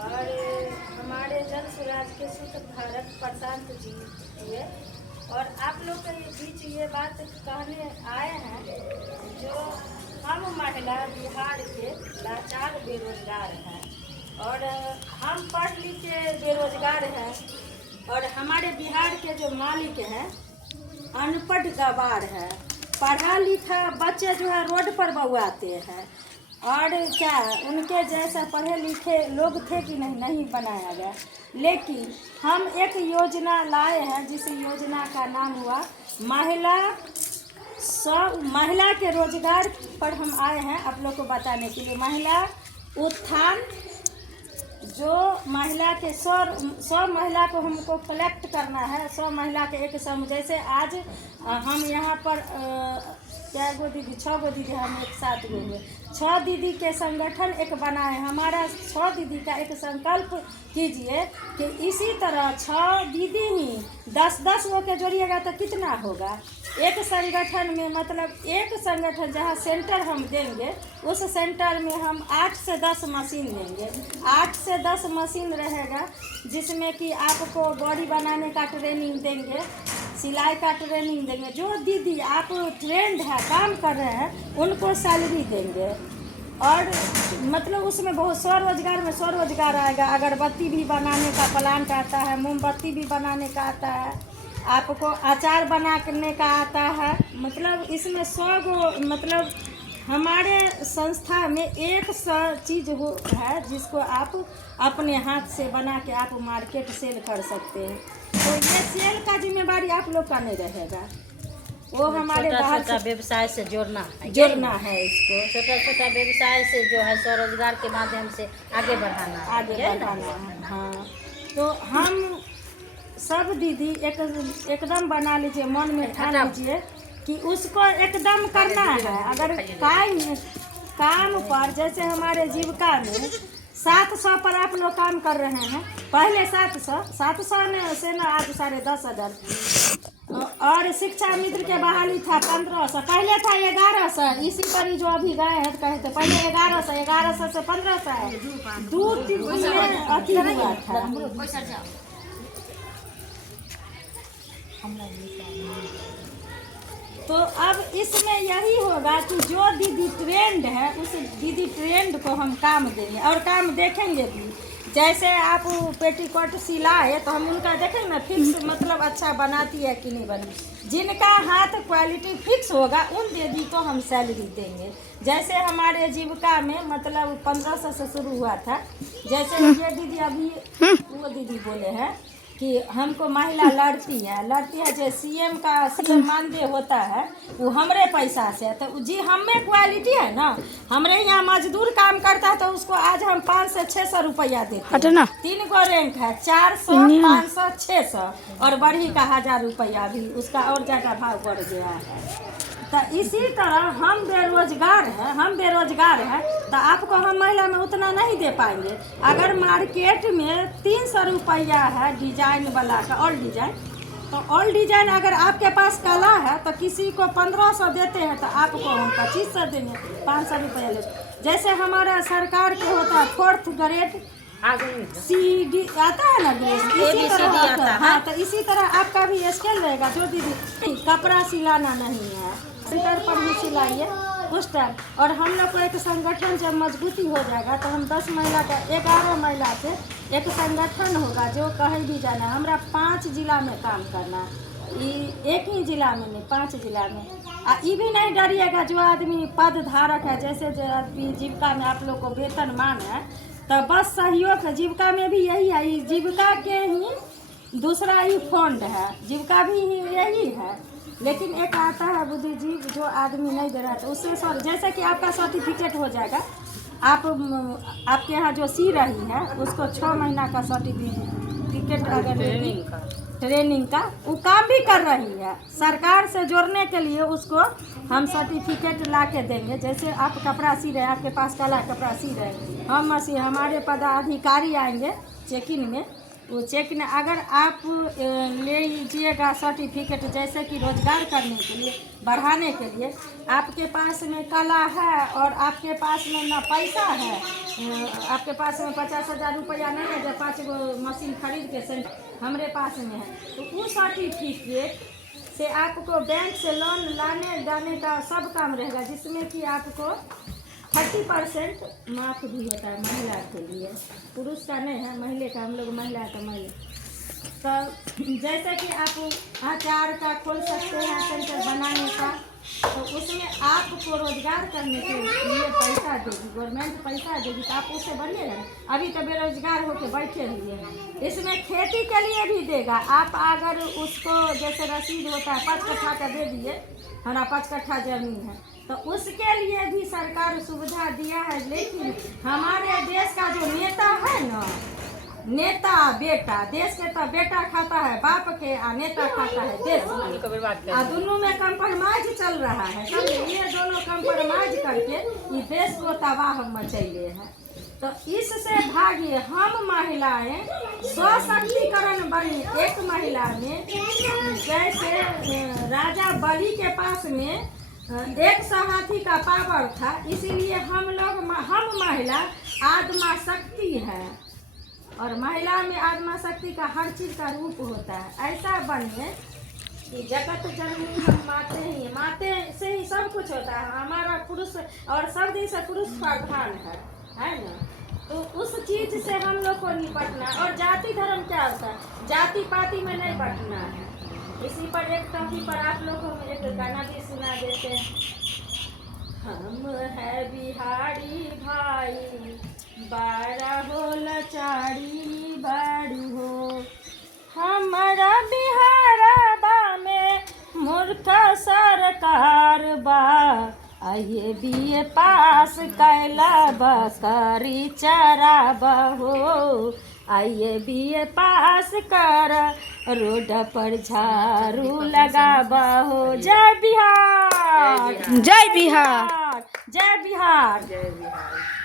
और हमारे जन स्वराज के सूत्र भारत प्रशांत जी हुए और आप लोग के बीच ये बात कहने आए हैं जो हम महिला बिहार के लाचार बेरोजगार हैं और हम पढ़ लिख के बेरोजगार हैं और हमारे बिहार के जो मालिक हैं अनपढ़ गवार है। पढ़ा लिखा बच्चे जो है रोड पर बउआते हैं और क्या उनके जैसा पढ़े लिखे लोग थे कि नहीं बनाया गया। लेकिन हम एक योजना लाए हैं जिस योजना का नाम हुआ महिला के रोजगार पर हम आए हैं आप लोग को बताने के लिए। महिला उत्थान जो महिला के 100 महिला को हमको कलेक्ट करना है। 100 महिला के एक समूह, जैसे आज हम यहाँ पर क्या गो दीदी 6 गो दीदी हम एक साथ गए हुए 6 दीदी के संगठन एक बनाए। हमारा 6 दीदी का एक संकल्प कीजिए कि इसी तरह 6 दीदी ही 10-10 गो के जोड़िएगा तो कितना होगा एक संगठन में। मतलब एक संगठन जहाँ सेंटर हम देंगे उस सेंटर में हम 8 से 10 मशीन देंगे। 8 से 10 मशीन रहेगा जिसमें कि आपको बॉडी बनाने का ट्रेनिंग देंगे, सिलाई का ट्रेनिंग देंगे। जो दीदी आप ट्रेंड है काम कर रहे हैं उनको सैलरी देंगे और मतलब उसमें बहुत स्वरोजगार में स्वरोजगार आएगा। अगरबत्ती भी बनाने का प्लांट आता है, मोमबत्ती भी बनाने का आता है, आपको अचार बनाने का आता है। मतलब इसमें 100 गो मतलब हमारे संस्था में 100 चीज़ है जिसको आप अपने हाथ से बना के आप मार्केट सेल कर सकते हैं। तो ये सेल का जिम्मेवारी आप लोग का नहीं रहेगा, वो हमारे बाहर छोटा व्यवसाय से जोड़ना है इसको। छोटा व्यवसाय से जो है स्वरोजगार के माध्यम से आगे बढ़ाना है। हाँ, तो हम सब दीदी एकदम बना लीजिए, मन में ठान लीजिए कि उसको एकदम करना है। अगर काम पर जैसे हमारे जीविका में 700 पर आप लोग काम कर रहे हैं, पहले 700 ने से ना आज 10,500 और शिक्षा मित्र के बहाली था 1500, पहले था 1100। इसी पर ही जो अभी गए हैं कहते पहले 1100 से 1500 है। 2 में अति हुआ था। तो अब इसमें यही होगा कि जो दीदी ट्रेंड है उस दीदी ट्रेंड को हम काम देंगे और काम देखेंगे भी। जैसे आप पेटीकोट सिलाए तो हम उनका देखेंगे ना फिक्स, मतलब अच्छा बनाती है कि नहीं बनी। जिनका हाथ क्वालिटी फिक्स होगा उन दीदी को हम सैलरी देंगे। जैसे हमारे जीविका में मतलब 1500 से शुरू हुआ था। जैसे ये दीदी अभी वो दीदी बोले हैं कि हमको महिला लड़ती है जो सीएम का मानदेय होता है वो हमरे पैसा से। तो जी हमें क्वालिटी है ना, हमरे यहाँ मजदूर काम करता है तो उसको आज हम 500 से 600 रुपया देते हैं। 3 गो रैंक है 400, 500, 600 और बढ़ी का 1000 रुपया भी उसका और ज़्यादा भाव बढ़ गया है। तो इसी तरह हम बेरोजगार हैं तो आपको हम महिला में उतना नहीं दे पाएंगे। अगर मार्केट में 300 रुपया है डिजाइन वाला का ऑल डिजाइन, तो ऑल डिजाइन अगर आपके पास कला है तो किसी को 1500 देते हैं तो आपको हम 2500 देंगे, 500 रुपया लेते। जैसे हमारा सरकार के होता है 4th ग्रेड CD आता है ना ग्रेड, इसी तरह आता है। हाँ, तो इसी तरह आपका भी स्केल रहेगा। जो दीदी कपड़ा सिलाना नहीं है सेंटर पर ही सिलाइए उस टाइम। और हम लोग को एक संगठन जब मजबूती हो जाएगा तो हम 10 महिला का 11 महिला से एक संगठन होगा जो कहीं भी जाना है। हमारा 5 जिला में काम करना, एक ही जिला में नहीं 5 जिला में। ये भी नहीं डरिएगा जो आदमी पद धारक है, जैसे जो आदमी जीविका में आप लोग को वेतन मान है तो बस सहयोग है। जीविका में भी यही है, जीविका के ही दूसरा ही फंड है, जीविका भी यही है। लेकिन एक आता है बुद्धिजीव जो आदमी नहीं दे रहा था उससे जैसे कि आपका सर्टिफिकेट हो जाएगा। आपके यहाँ जो सी रही है उसको 6 महीना का सर्टिफिकेट अगर ट्रेनिंग का वो काम भी कर रही है, सरकार से जोड़ने के लिए उसको हम सर्टिफिकेट ला के देंगे। जैसे आप कपड़ा सी रहे, आपके पास कला कपड़ा सी रहे, हम हमारे पदाधिकारी आएंगे चेकिंग में वो चेक न, अगर आप ले लीजिएगा सर्टिफिकेट जैसे कि रोजगार करने के लिए, बढ़ाने के लिए, आपके पास में कला है और आपके पास में ना पैसा है, आपके पास में 50,000 रुपया नहीं है जो 5 गो मशीन खरीद के हमरे पास में है, तो वो सर्टिफिकेट से आपको बैंक से लोन लाने जाने का सब काम रहेगा, जिसमें कि आपको 30% माफ भी होता है महिला के लिए, पुरुष का नहीं है, महिला का, हम लोग महिला का महिला। तो जैसे कि आप आचार का खोल सकते हैं सेंटर बनाने का, तो उसमें आपको रोजगार करने के लिए पैसा देगी गवर्नमेंट, पैसा देगी तो आप उससे बढ़िएगा ना। अभी तो बेरोजगार होकर बैठे हुए हैं। इसमें खेती के लिए भी देगा, आप अगर उसको जैसे रसीद होता है 5 कट्ठा का दे दिए, हमारा 5 कट्ठा जमीन है, तो उसके लिए भी सरकार सुविधा दिया है। लेकिन हमारे देश का जो नेता है ना, नेता बेटा, देश के तो बेटा खाता है बाप के, आ नेता खाता है देश के, आ दोनों में कंप्रोमाइज चल रहा है। समझे, ये दोनों कंप्रोमाइज करके ये देश को तबाह मचैले हैं। तो इससे भागिए हम महिलाएं सशक्तिकरण बनी। एक महिला में जैसे राजा बलि के पास में 100 हाथी का पावर था, इसीलिए हम महिला आत्मा शक्ति है, और महिला में आत्मा शक्ति का हर चीज का रूप होता है। ऐसा बनिए कि जगत जननी हम माते ही, माते से ही सब कुछ होता है। हमारा पुरुष और सब दिन से पुरुष प्रधान है ना, तो उस चीज से हम लोग को निपटना। और जाति धर्म क्या होता है, जाति पाति में नहीं बटना है। इसी पर एक टॉपिक पर आप लोगों में एक गाना भी सुना देते हैं। हम है बिहारी भाई, बारा हो लाचारी बारू हो, हमारा बिहार में मूर्ख सरकार बा, आइए बीए पास कैला बकरी चराबा हो, आइए बीए पास कर रोड पर झाड़ू लगाबा हो। जय बिहार, जय बिहार, जय बिहार, जय बिहार।